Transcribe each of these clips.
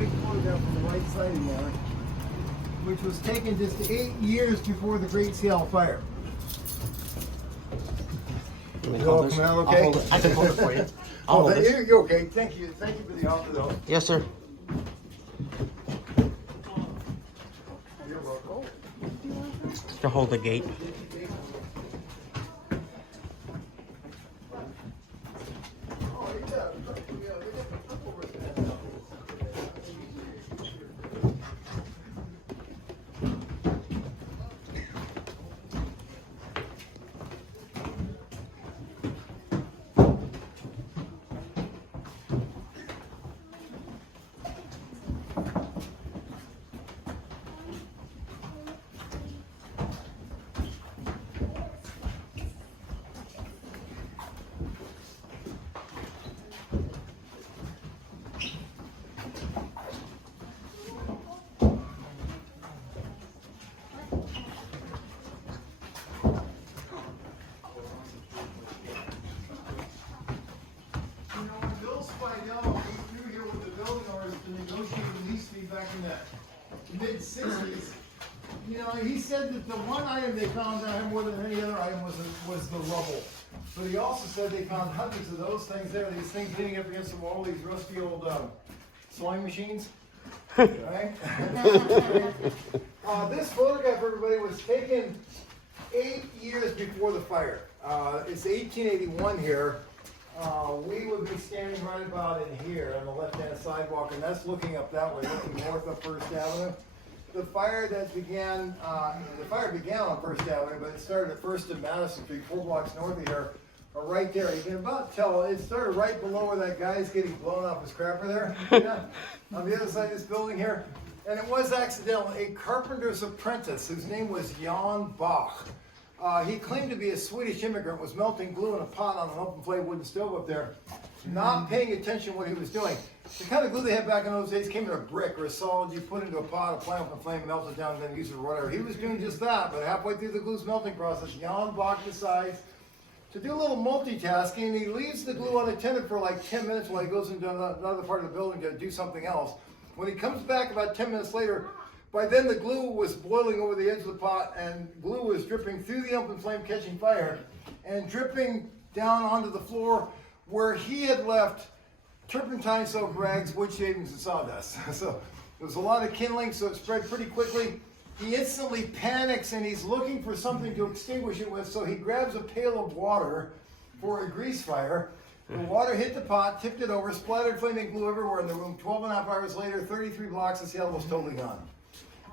big photograph of the white siding there, which was taken just 8 years before the Great Seattle Fire. You all coming out okay? I'll hold it. I can hold it for you. Oh, you're okay. Thank you. Thank you for the offer, though. Yes, sir. You're welcome. To hold the gate. Oh, yeah. Back in the mid-60s, you know, he said that the one item they found on him more than any other item was the rubble. But he also said they found hundreds of those things there, these things leaning up against the wall, these rusty old sewing machines. Right? This photograph, everybody, was taken 8 years before the fire. It's 1881 here. We would be standing right about in here on the left-hand sidewalk, and that's looking up that way, looking north up First Avenue. The fire began on First Avenue, but it started at First and Madison Street, 4 blocks north of here, right there. You can about tell it started right below where that guy's getting blown off his crapper there, yeah, on the other side of this building here. And it was accidental. A carpenter's apprentice whose name was Jan Bach. He claimed to be a Swedish immigrant, was melting glue in a pot on an open flame wooden stove up there, not paying attention to what he was doing. The kind of glue they had back in those days came in a brick or a solid you put into a pot, apply open flame, melt it down, and then use it or whatever. He was doing just that, but halfway through the glue's melting process, Jan Bach decides to do a little multitasking. He leaves the glue unattended for like 10 minutes while he goes into another part of the building to do something else. When he comes back about 10 minutes later, by then the glue was boiling over the edge of the pot, and glue was dripping through the open flame, catching fire, and dripping down onto the floor where he had left turpentine soaked rags, wood shavings, and sawdust. So there was a lot of kindling, so it spread pretty quickly. He instantly panics and he's looking for something to extinguish it with, so he grabs a pail of water for a grease fire. The water hit the pot, tipped it over, splattered flaming glue everywhere in the room. 12 and a half hours later, 33 blocks of Seattle was totally gone.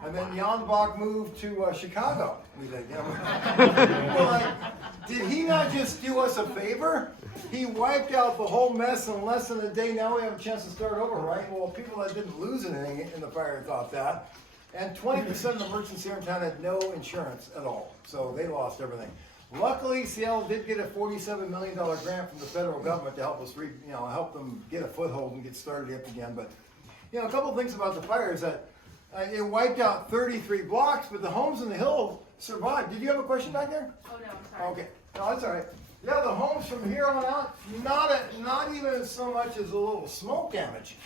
And then Jan Bach moved to Chicago. We think, yeah. We're like, did he not just do us a favor? He wiped out the whole mess in less than a day. Now we have a chance to start over, right? Well, people that didn't lose anything in the fire thought that. And 20% of the merchants here in town had no insurance at all. So they lost everything. Luckily, Seattle did get a $47 million grant from the federal government to help us, help them get a foothold and get started up again. But, a couple of things about the fire is that it wiped out 33 blocks, but the homes in the hill survived. Did you have a question back there? Oh, no, I'm sorry. Okay. No, that's all right. Yeah, the homes from here on out, not even so much as a little smoke damage.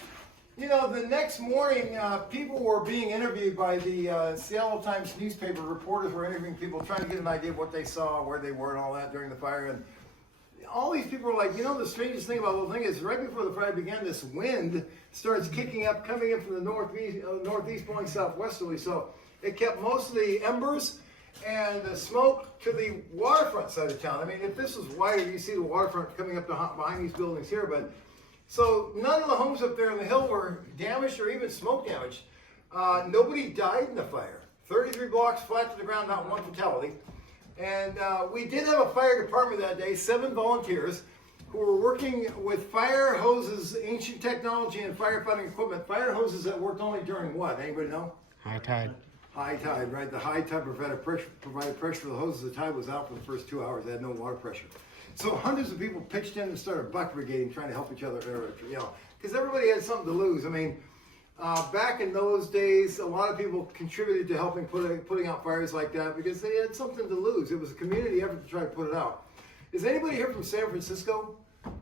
The next morning, people were being interviewed by the Seattle Times newspaper. Reporters were interviewing people, trying to get an idea of what they saw, where they were, and all that during the fire. And all these people were like, the strangest thing about the whole thing is right before the fire began, this wind starts kicking up, coming in from the northeast going southwesterly. So it kept most of the embers and the smoke to the waterfront side of town. I mean, if this was wider, you see the waterfront coming up behind these buildings here, but so none of the homes up there on the hill were damaged or even smoke damaged. Nobody died in the fire. 33 blocks flat to the ground, not one fatality. And we did have a fire department that day, 7 volunteers who were working with fire hoses, ancient technology and firefighting equipment. Fire hoses that worked only during what? Anybody know? High tide. High tide, right? The high tide provided pressure for the hoses. The tide was out for the first 2 hours. They had no water pressure. So hundreds of people pitched in and started buck brigading, trying to help each other, because everybody had something to lose. I mean, back in those days, a lot of people contributed to helping putting out fires like that because they had something to lose. It was a community effort to try to put it out. Is anybody here from San Francisco?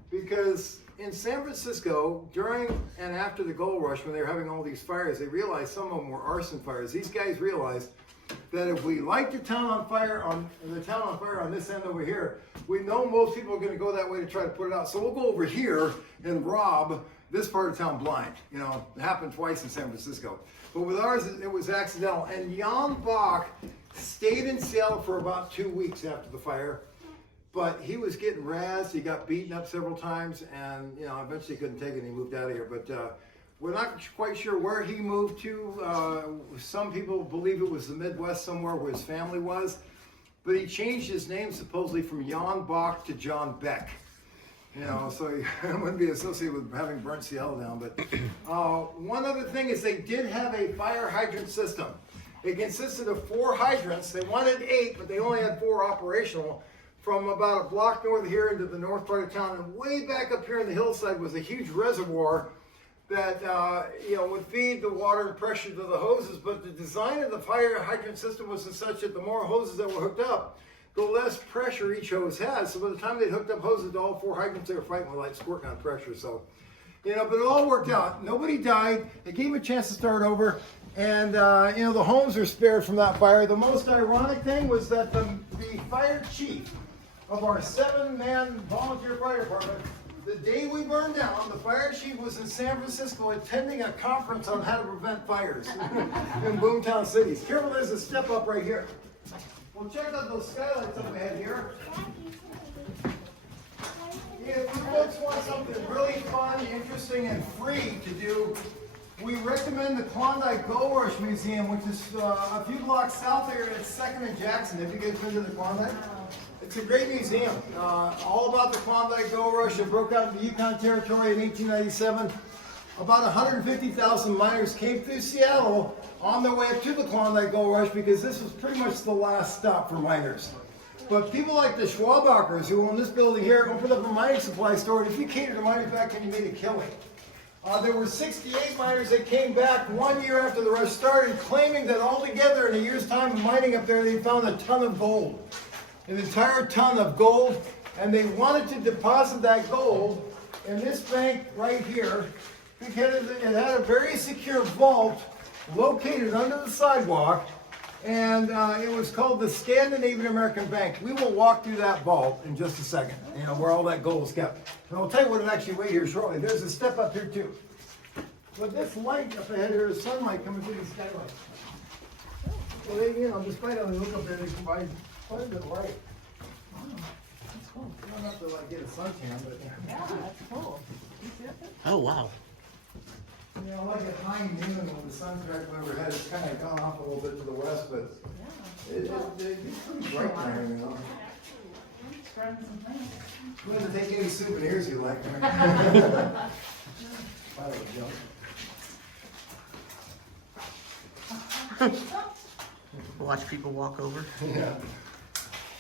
Because in San Francisco, during and after the gold rush, when they were having all these fires, they realized some of them were arson fires. These guys realized that if we light the town on fire on this end over here, we know most people are going to go that way to try to put it out. So we'll go over here and rob this part of town blind. You know, it happened twice in San Francisco. But with ours, it was accidental. And Jan Bach stayed in Seattle for about 2 weeks after the fire. But he was getting razzed, he got beaten up several times, and you know, eventually couldn't take it and he moved out of here. But we're not quite sure where he moved to. Some people believe it was the Midwest somewhere where his family was. But he changed his name supposedly from Jan Bach to John Beck. You know, so he wouldn't be associated with having burnt Seattle down. But one other thing is they did have a fire hydrant system. It consisted of 4 hydrants. They wanted 8, but they only had 4 operational. From about a block north of here into the north part of town, and way back up here on the hillside was a huge reservoir that you know, would feed the water and pressure to the hoses. But the design of the fire hydrant system was such that the more hoses that were hooked up, the less pressure each hose has. So by the time they hooked up hoses to all 4 hydrants, they were fighting with like squirting on pressure. So, you know, but it all worked out. Nobody died. They gave him a chance to start over. And, you know, the homes are spared from that fire. The most ironic thing was that the fire chief of our 7-man volunteer fire department, the day we burned down, the fire chief was in San Francisco attending a conference on how to prevent fires in boomtown cities. Careful, there's a step up right here. Well, check out those skylights up ahead here. If you folks want something really fun, interesting, and free to do, we recommend the Klondike Gold Rush Museum, which is a few blocks south there at 2nd and Jackson. Have you guys been to the Klondike? It's a great museum, all about the Klondike Gold Rush. It broke out in the Yukon Territory in 1897. About 150,000 miners came through Seattle on their way up to the Klondike Gold Rush because this was pretty much the last stop for miners. But people like the Schwabachers, who own this building here, opened up a mining supply store, and if you catered to miners back then, you made a killing. There were 68 miners that came back 1 year after the rush started, claiming that altogether in a year's time of mining up there, they found a ton of gold. An entire ton of gold, and they wanted to deposit that gold in this bank right here because it had a very secure vault located under the sidewalk, and it was called the Scandinavian American Bank. We will walk through that vault in just a second, you know, where all that gold is kept. And I'll tell you what it actually weighed here shortly. There's a step up here too. But this light up ahead here is sunlight coming through the skylight. So they, you know, despite how they look up there, they provide quite a bit of light. Wow, that's cool. You don't have to like get a suntan, but Yeah, that's cool. Oh, wow. you know, like at high noon when the sun's right overhead, it's kind of gone off a little bit to the west, but it's pretty bright there, you know. You want to take any souvenirs you like. Watch people walk over. Yeah.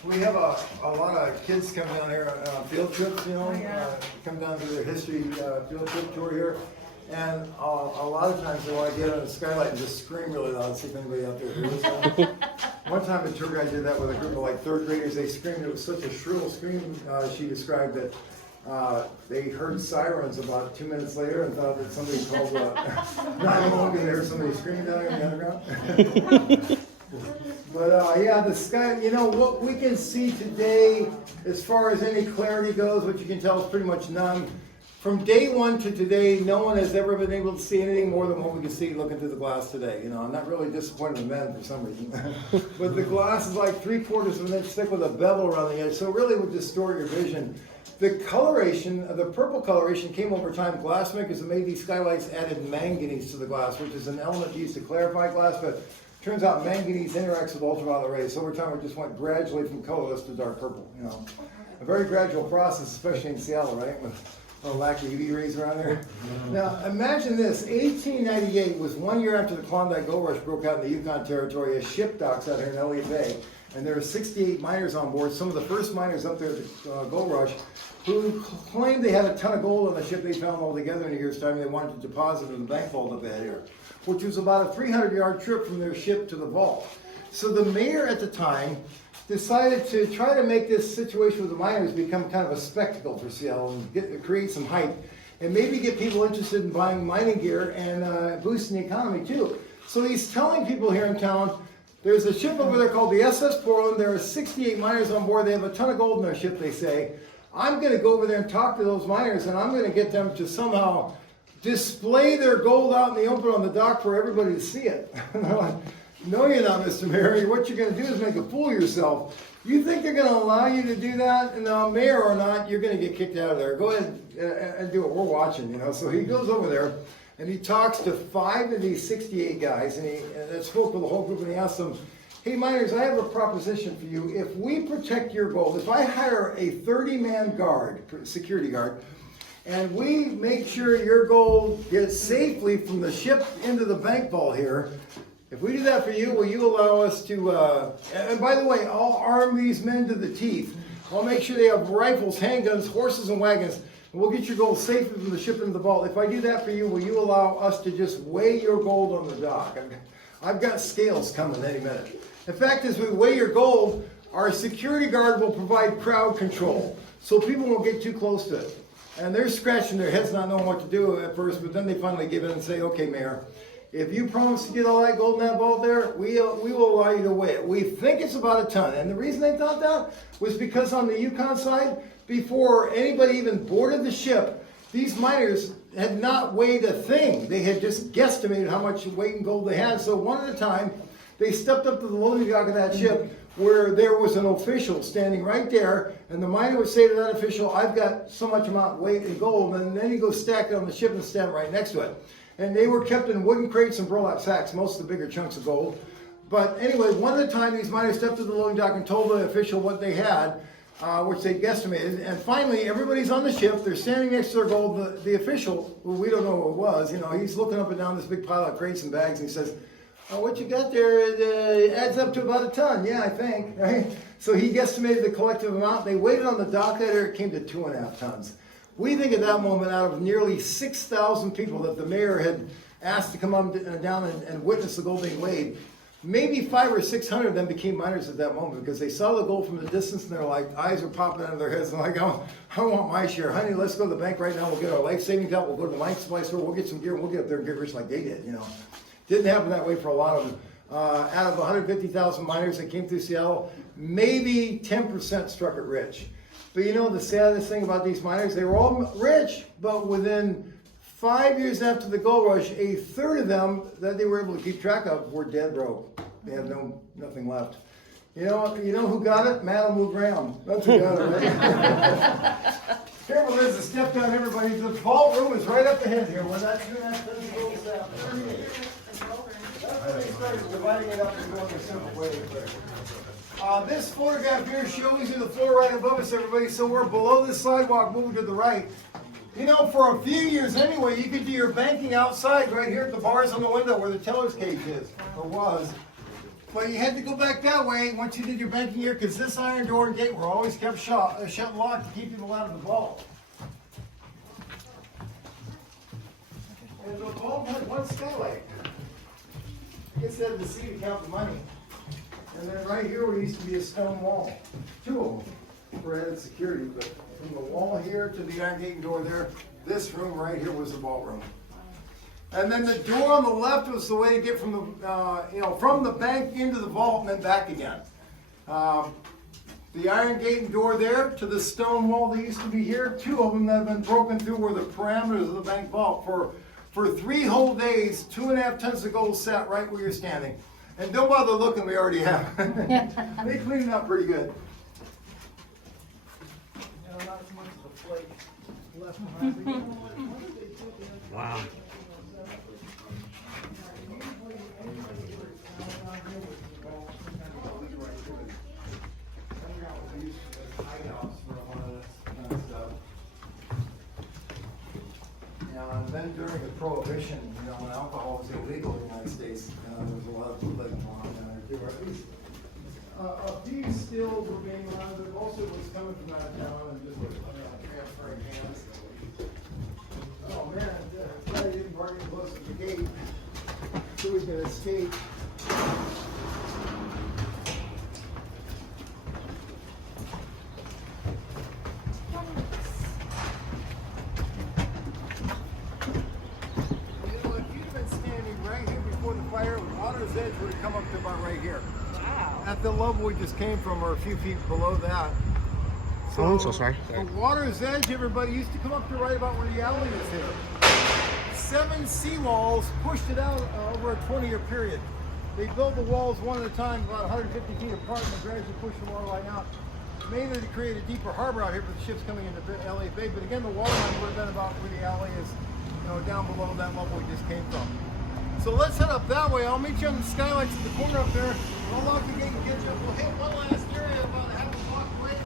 We have a lot of kids come down here on field trips, you know, come down to their history field trip tour here. And a lot of times they want to get on the skylight and just scream really loud and see if anybody out there hears them. One time a tour guide did that with a group of like 3rd graders. They screamed. It was such a shrill scream, she described that they heard sirens about 2 minutes later and thought that somebody called 911 because they heard somebody screaming down here in the underground. But yeah, the sky, you know, what we can see today, as far as any clarity goes, what you can tell is pretty much none. From day one to today, no one has ever been able to see anything more than what we can see looking through the glass today. You know, I'm not really disappointed in men for some reason. But the glass is like 3/4 of an inch thick with a bevel around the edge, so it really would distort your vision. The coloration, the purple coloration came over time. Glassmakers that made these skylights added manganese to the glass, which is an element used to clarify glass, but turns out manganese interacts with ultraviolet rays. So over time, it just went gradually from colorless to dark purple. You know, a very gradual process, especially in Seattle, right? With a lack of UV rays around there. Now, imagine this. 1898 was 1 year after the Klondike Gold Rush broke out in the Yukon Territory. A ship docks out here in Elliott Bay, and there were 68 miners on board. Some of the first miners up there at the Gold Rush, who claimed they had a ton of gold on the ship they found all together in a year's time. They wanted to deposit in the bank vault up ahead here, which was about a 300-yard trip from their ship to the vault. So the mayor at the time decided to try to make this situation with the miners become kind of a spectacle for Seattle and create some hype. and maybe get people interested in buying mining gear and boosting the economy too. So he's telling people here in town, there's a ship over there called the SS Portland. There are 68 miners on board. They have a ton of gold in their ship, they say. I'm going to go over there and talk to those miners, and I'm going to get them to somehow display their gold out in the open on the dock for everybody to see it. No, you're not, Mr. Mayor. What you're going to do is make a fool of yourself. You think they're going to allow you to do that? And now, mayor or not, you're going to get kicked out of there. Go ahead and do it. We're watching, you know. So he goes over there, and he talks to 5 of these 68 guys, and he spoke with the whole group, and he asked them, hey, miners, I have a proposition for you. If we protect your gold, if I hire a 30-man guard, security guard, and we make sure your gold gets safely from the ship into the bank vault here, if we do that for you, will you allow us to, and by the way, I'll arm these men to the teeth. I'll make sure they have rifles, handguns, horses, and wagons, and we'll get your gold safely from the ship into the vault. If I do that for you, will you allow us to just weigh your gold on the dock? I've got scales coming any minute. In fact, as we weigh your gold, our security guard will provide crowd control, so people won't get too close to it. And they're scratching their heads not knowing what to do at first, but then they finally give in and say, okay, Mayor, if you promise to get all that gold in that vault there, we will allow you to weigh it. We think it's about a ton. And the reason they thought that was because on the Yukon side, before anybody even boarded the ship, these miners had not weighed a thing. They had just guesstimated how much weight in gold they had. So one at a time, they stepped up to the loading dock of that ship where there was an official standing right there, and the miner would say to that official, I've got so much amount of weight in gold, and then he'd go stack it on the ship and stand right next to it. And they were kept in wooden crates and burlap sacks, most of the bigger chunks of gold. But anyway, one at a time, these miners stepped to the loading dock and told the official what they had, which they guesstimated. And finally, everybody's on the ship. They're standing next to their gold. The official, who we don't know who it was, you know, he's looking up and down this big pile of crates and bags, and he says, what you got there, it adds up to about a ton. Yeah, I think, right? So he guesstimated the collective amount. They weighed it on the dock there. It came to 2.5 tons. We think at that moment, out of nearly 6,000 people that the mayor had asked to come up down and witness the gold being weighed, maybe 500 or 600 of them became miners at that moment because they saw the gold from the distance and they're like, eyes are popping out of their heads. And like, oh, I want my share. Honey, let's go to the bank right now. We'll get our life savings out. We'll go to the mine supply store. We'll get some gear. We'll get up there and get rich like they did, you know. Didn't happen that way for a lot of them. Out of 150,000 miners that came through Seattle, maybe 10% struck it rich. But you know the saddest thing about these miners, they were all rich, but within 5 years after the gold rush, a third of them that they were able to keep track of were dead broke. They had nothing left. You know who got it? Madam Graham. That's who got it, right? Careful, there's a step down, everybody. The vault room is right up ahead here. Where that 2.5 tons of gold is at. That's when they started dividing it up and going a simple way. This photograph here shows you the floor right above us, everybody. So we're below this sidewalk, moving to the right. You know, for a few years anyway, you could do your banking outside right here at the bars on the window where the teller's cage is, or was. But you had to go back that way once you did your banking here, because this iron door and gate were always kept shut and locked to keep people out of the vault. And the vault had one skylight. I guess they had the sea to count the money. And then right here, there used to be a stone wall. 2 of them for added security. But from the wall here to the iron gate and door there, this room right here was the vault room. And then the door on the left was the way to get from the, from the bank into the vault and then back again. The iron gate and door there to the stone wall that used to be here. 2 of them that have been broken through were the parameters of the bank vault. For 3 whole days, 2.5 tons of gold sat right where you're standing. And don't bother looking, we already have. They cleaned it up pretty good. Not as much of a flake left behind. Wow. And then during the Prohibition, when alcohol was illegal in the United States, there was a lot of bootlegging going on. There were at least a few still were being around, but also was coming from out of town and just transferring hands. Oh man, glad he didn't park in close to the gate, so we could escape. water's edge would have come up to about right here. Wow. At the level we just came from, or a few feet below that. Oh, I'm so sorry. The water's edge, everybody, used to come up to right about where the alley is here. 7 seawalls pushed it out over a 20-year period. They built the walls one at a time, about 150 feet apart, and they gradually pushed the water line out. Mainly to create a deeper harbor out here for the ships coming into LA Bay. But again, the water line would have been about where the alley is, down below that level we just came from. So let's head up that way. I'll meet you on the skylights at the corner up there. We'll lock the gate and catch up. We'll hit one last area about